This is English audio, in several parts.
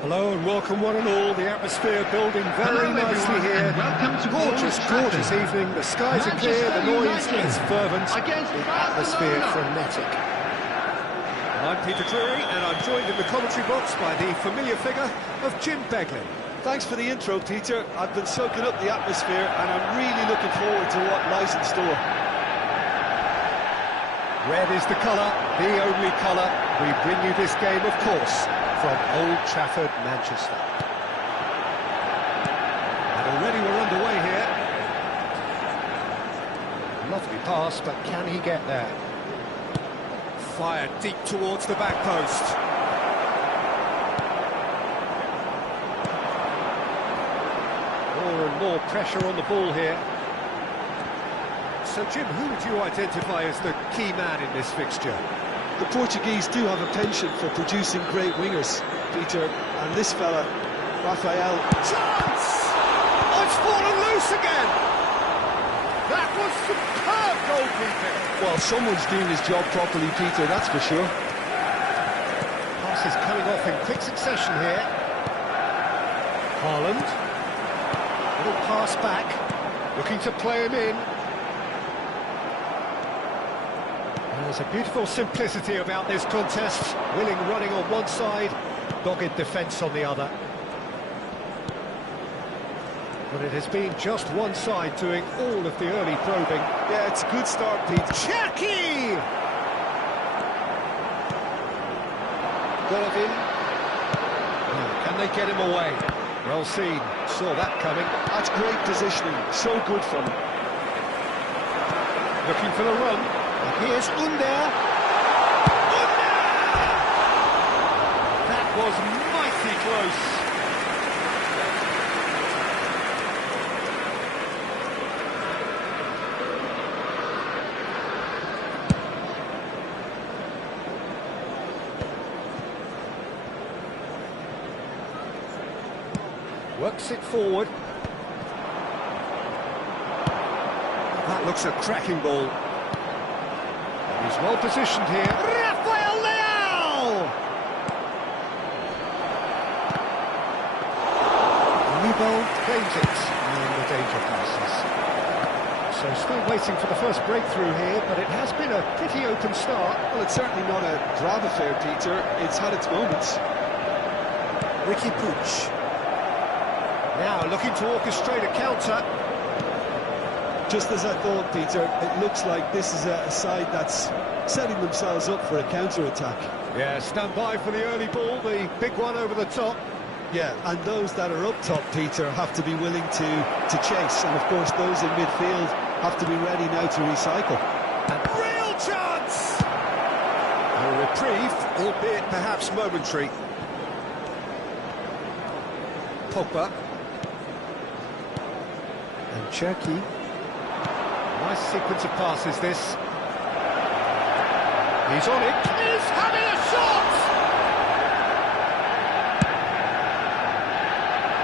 Hello and welcome one and all. The atmosphere building very nicely here. Gorgeous evening. The skies are clear, the noise is fervent, the atmosphere frenetic. I'm Peter Drury and I'm joined in the commentary box by the familiar figure of Jim Beglin. Thanks for the intro, Peter. I've been soaking up the atmosphere and I'm really looking forward to what lies in store. Red is the colour, the only colour. We bring you this game, of course, from Old Trafford, Manchester. And already we're underway here. Lovely pass, but can he get there? Fired deep towards the back post. More and more pressure on the ball here. So, Jim, who would you identify as the key man in this fixture? The Portuguese do have a penchant for producing great wingers, Peter, and this fella, Rafael... Chance! Oh, it's fallen loose again! That was superb goalkeeping! Well, someone's doing his job properly, Peter, that's for sure. Pass is coming off in quick succession here. Haaland. Little pass back, looking to play him in. There's a beautiful simplicity about this contest. Willing running on one side, dogged defence on the other. But it has been just one side doing all of the early probing. Yeah, it's a good start, Pete. Jackie! Golovin. Can they get him away? Well seen. Saw that coming. That's great positioning. So good from him. Looking for the run. Here's Under. That was mighty close. Works it forward. That looks a cracking ball. He's well positioned here. Rafael Leao! Rebound claims it, and the danger passes. So still waiting for the first breakthrough here, but it has been a pretty open start. Well, it's certainly not a grab affair, Peter. It's had its moments. Ricky Puig. Now looking to orchestrate a counter. Just as I thought, Peter, it looks like this is a side that's setting themselves up for a counter-attack. Yeah, stand by for the early ball, the big one over the top. Yeah, and those that are up top, Peter, have to be willing to chase. And, of course, those in midfield have to be ready now to recycle. And real chance! A reprieve, albeit perhaps momentary. Pogba. And Cherky. Nice sequence of passes, this. He's on it. He's having a shot!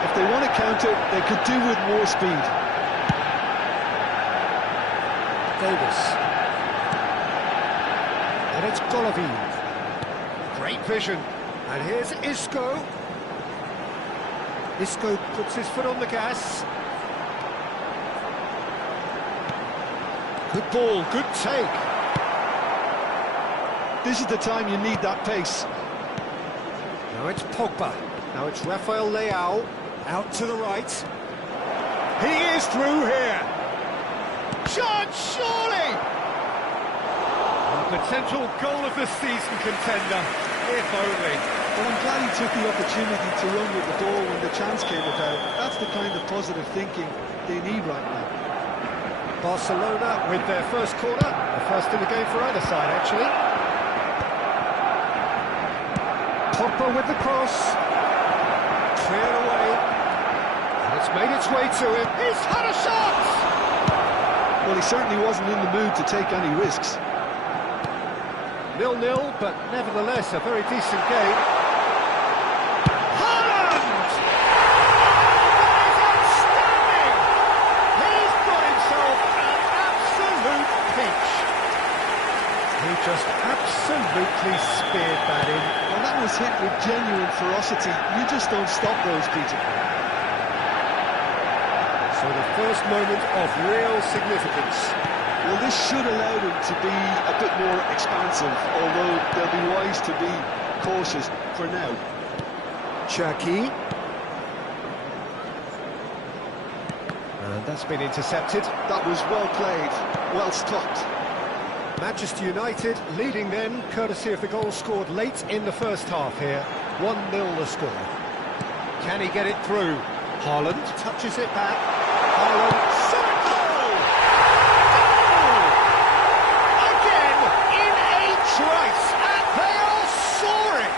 If they want to counter, they could do with more speed. Davis. And it's Golovin. Great vision. And here's Isco. Isco puts his foot on the gas. Good ball, good take. This is the time you need that pace. Now it's Pogba. Now it's Rafael Leao. Out to the right. He is through here. Chance, surely! A potential goal of the season contender, if only. Well, I'm glad he took the opportunity to run with the ball when the chance came about. That's the kind of positive thinking they need right now. Barcelona with their first corner, the first in the game for either side, actually. Pogba with the cross. Cleared away. And it's made its way to him. He's had a shot! Well, he certainly wasn't in the mood to take any risks. 0-0, but nevertheless a very decent game. Haaland! Outstanding! He's got himself an absolute pinch. He just absolutely speared that in. Well, that was shots hit with genuine ferocity. You just don't stop those, Peter. So the first moment of real significance. Well, this should allow them to be a bit more expansive, although they'll be wise to be cautious for now. Cherki. And that's been intercepted. That was well played, well stopped. Manchester United leading then, courtesy of the goal scored late in the first half here. 1-0 the score. Can he get it through? Haaland touches it back. Haaland, shot goal! Goal! Again, in a trice, and they are soaring!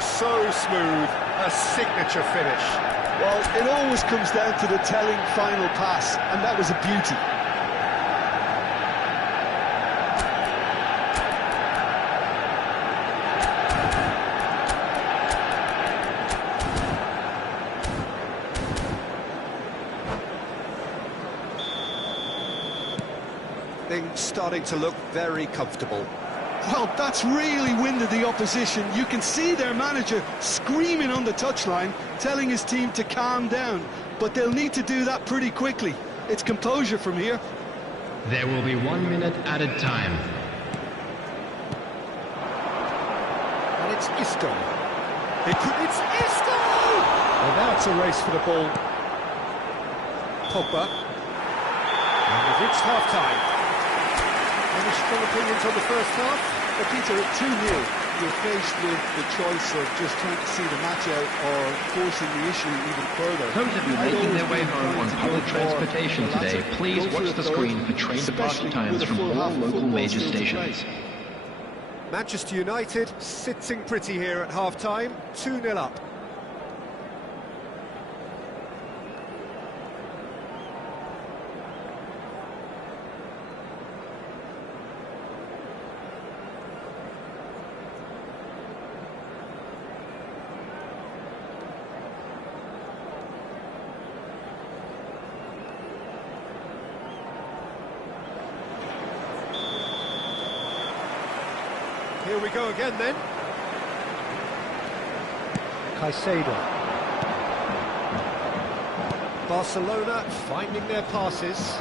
So smooth, a signature finish. Well, it always comes down to the telling final pass, and that was a beauty. Things starting to look very comfortable. Well, that's really winded the opposition. You can see their manager screaming on the touchline, telling his team to calm down. But they'll need to do that pretty quickly. It's composure from here. There will be 1 minute added time. And it's Isco. It's Isco! Well, now it's a race for the ball. Pogba. And we've reached half-time. Any strong opinions on the first half? But Peter, at 2-0, you're faced with the choice of just trying to see the match out or forcing the issue even further. Those of you making their way home on public transportation today, please watch the screen for train departure times from all local major stations. Manchester United sitting pretty here at half-time, 2-0 up. Here we go again then. Caicedo. Barcelona finding their passes.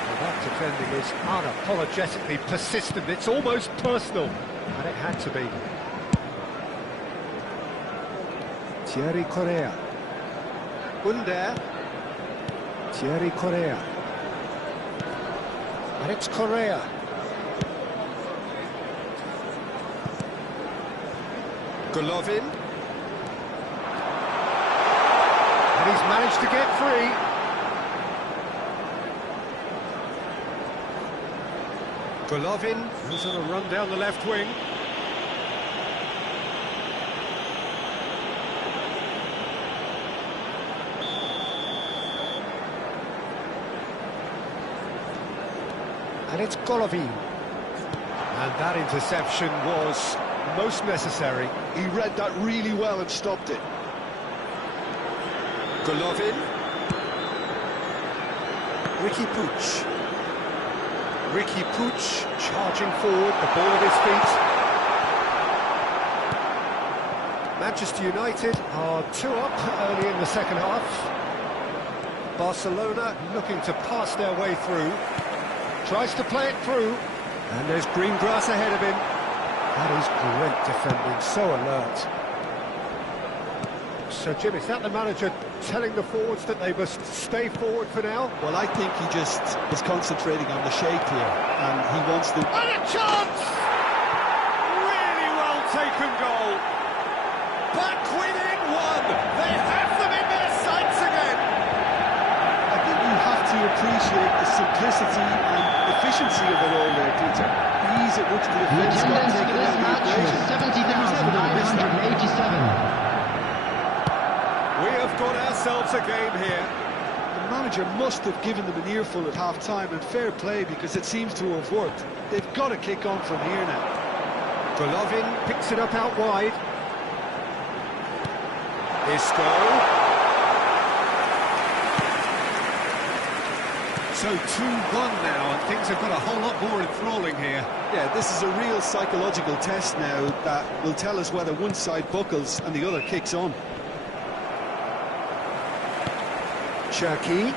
Well, that defending is unapologetically persistent. It's almost personal, and it had to be. Thierry Correa. Under. Thierry Correa. And it's Correa. Golovin. And he's managed to get free. Golovin, who's on a run down the left wing. And it's Golovin. And that interception was most necessary. He read that really well and stopped it. Golovin. Ricky Puig. Ricky Puig charging forward, the ball at his feet. Manchester United are 2 up early in the second half. Barcelona looking to pass their way through. Tries to play it through, and there's green grass ahead of him. That is great defending, so alert. So, Jim, is that the manager telling the forwards that they must stay forward for now? Well, I think he just is concentrating on the shape here, and he wants to... And a chance! Really well taken goal. Back within one. They have them in their sights again. I think you have to appreciate the simplicity and efficiency of it all there, Peter. The ease at which the defence got taken out of the equation. 70,987. We have got ourselves a game here. The manager must have given them an earful at half-time, and fair play, because it seems to have worked. They've got to kick on from here now. Golovin picks it up out wide. Isco. So 2-1 now, and things have got a whole lot more enthralling here. Yeah, this is a real psychological test now that will tell us whether one side buckles and the other kicks on. Cherki.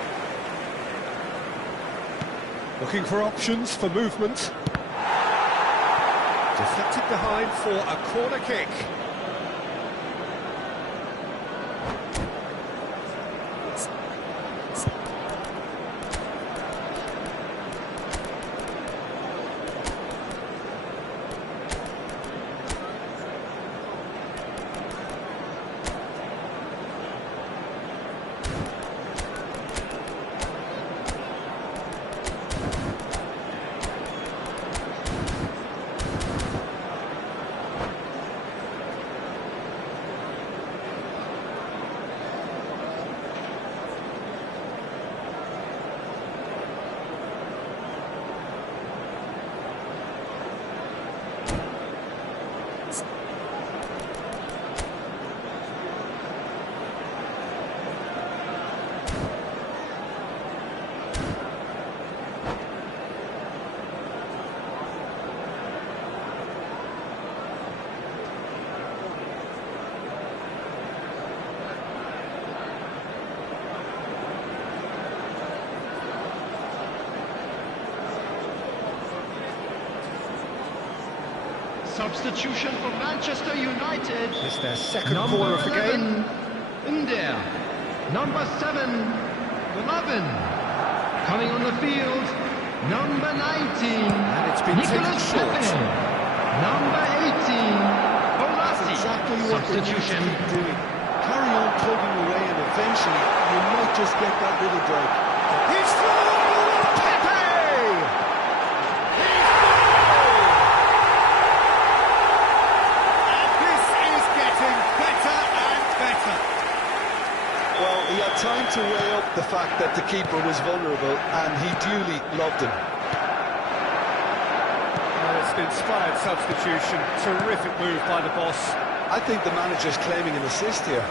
Looking for options for movement. Deflected behind for a corner kick. Substitution for Manchester United. It's their second corner of the game. Under. Number 7, Robin. Coming on the field, number 19. And it's been taken short. Capim. Number 18, Bolasi. Exactly what Substitution. they need to keep doing. Carry on plugging away and eventually you might just get that little break. He's through! Pepe! Well, he had time to weigh up the fact that the keeper was vulnerable, and he duly loved him. It's an inspired substitution. Terrific move by the boss. I think the manager's claiming an assist here.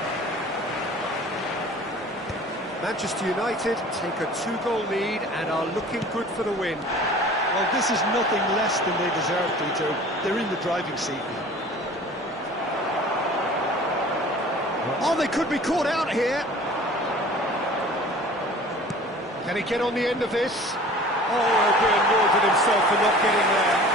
Manchester United take a 2-goal lead and are looking good for the win. Well, this is nothing less than they deserve, Peter. They're in the driving seat now. Oh, they could be caught out here. Can he get on the end of this? Oh, he'll be annoyed with himself for not getting there.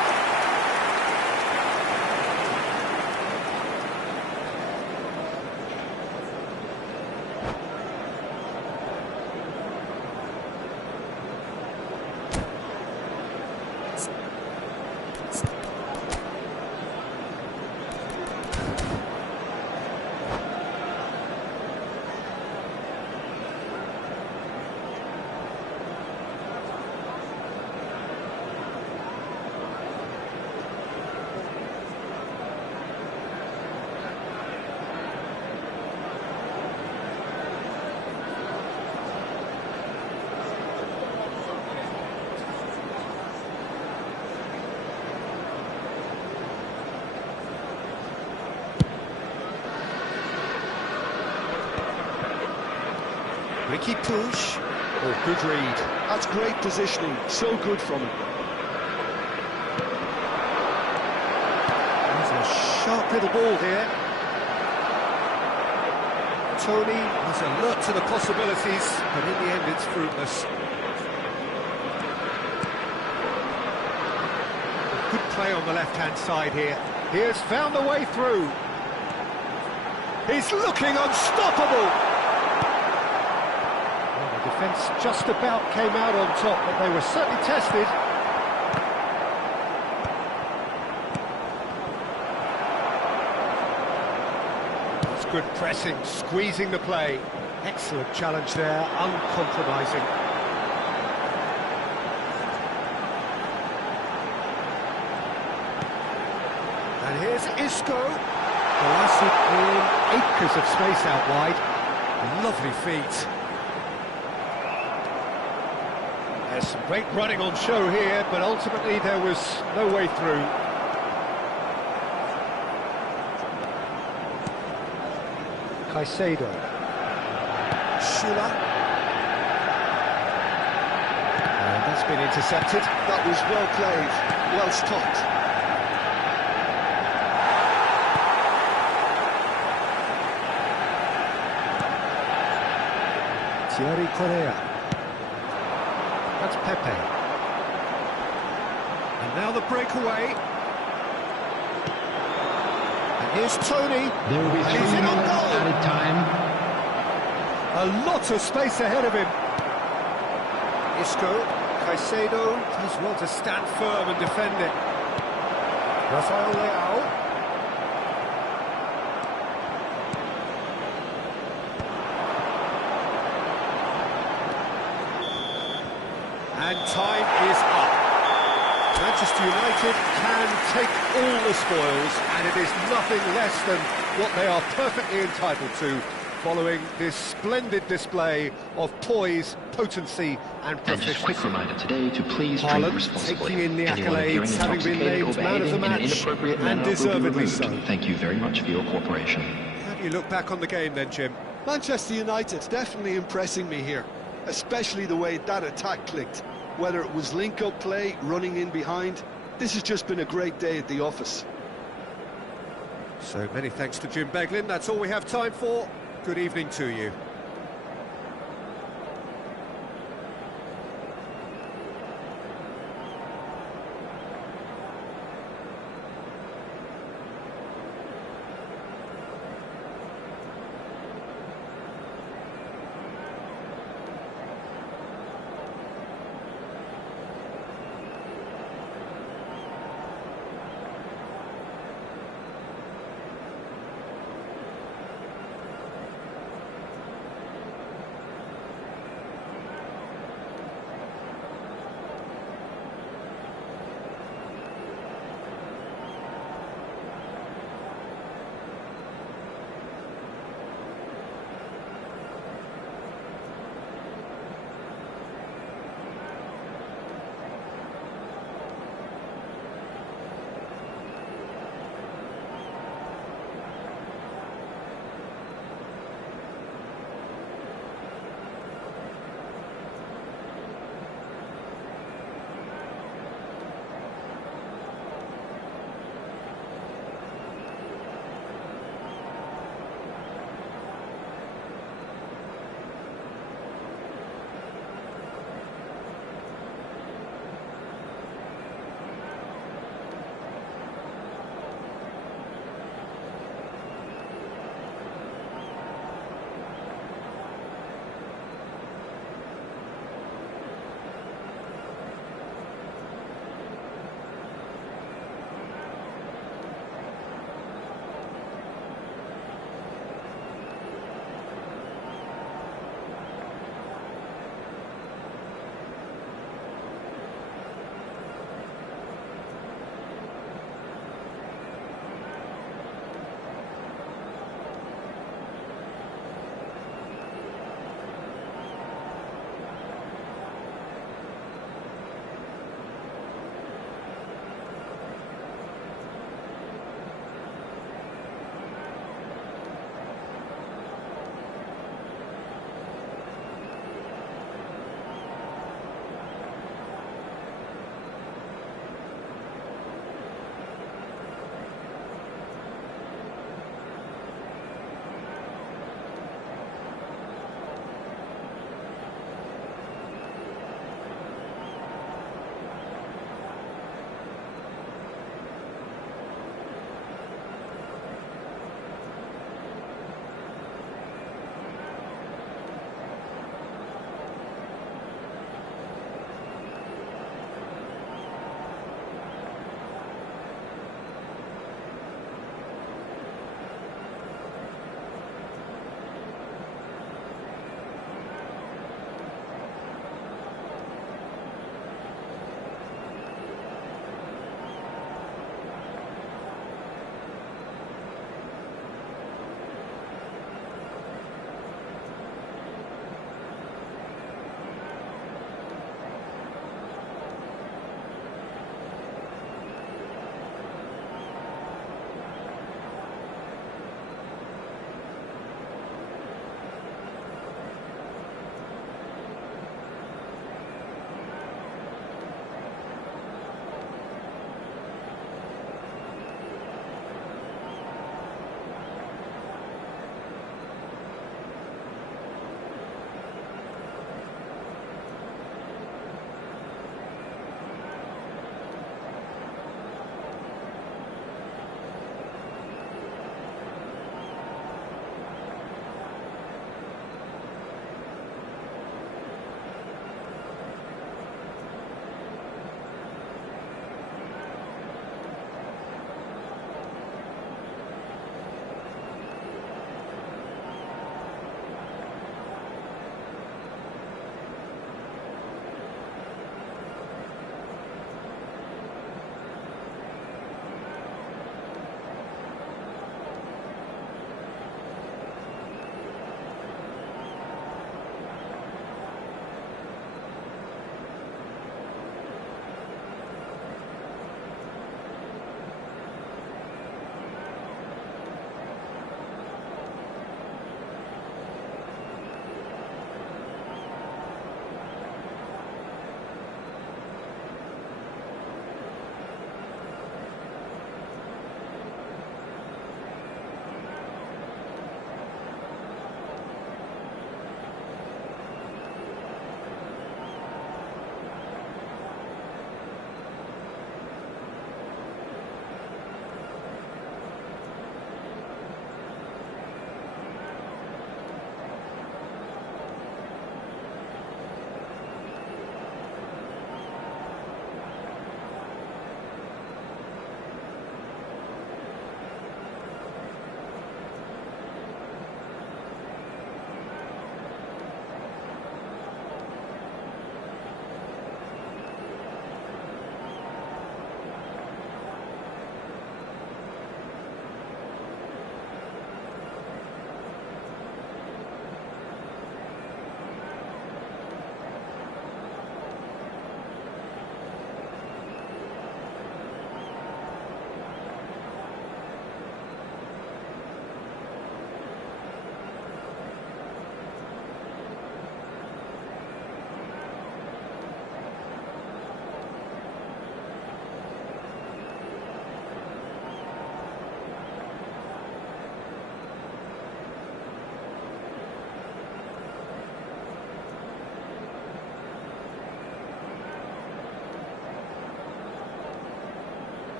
Ricky Push. Oh, good read. That's great positioning. So good from him. There's a sharp little ball here. Tony was alert to the possibilities, but in the end it's fruitless. Good play on the left-hand side here. He has found the way through. He's looking unstoppable. Well, the defence just about came out on top, but they were certainly tested. That's good pressing, squeezing the play. Excellent challenge there, uncompromising. And here's Isco. Bolasi in acres of space out wide. Lovely feet. There's some great running on show here, but ultimately there was no way through. Caicedo. Shula. It's been intercepted. That was well played, well stopped. Thierry Correa. That's Pepe. And now the breakaway. And here's Tony. There will be 3 He's in on minutes goal. added time. A lot of space ahead of him. Isco, Caicedo does well to stand firm and defend it. Rafael Leao. And time is up. Manchester United can take all the spoils, and it is nothing less than what they are perfectly entitled to, following this splendid display of poise, potency and And proficiency. just a quick reminder today to please drink Haaland responsibly. taking in the Anyone appearing accolades, having been intoxicated named or man of the behaving in an match, inappropriate and manner will be deservedly removed. so. Thank you very much for your cooperation. How do you look back on the game then, Jim? Manchester United definitely impressing me here, especially the way that attack clicked. Whether it was link-up play, running in behind, this has just been a great day at the office. So many thanks to Jim Beglin. That's all we have time for. Good evening to you.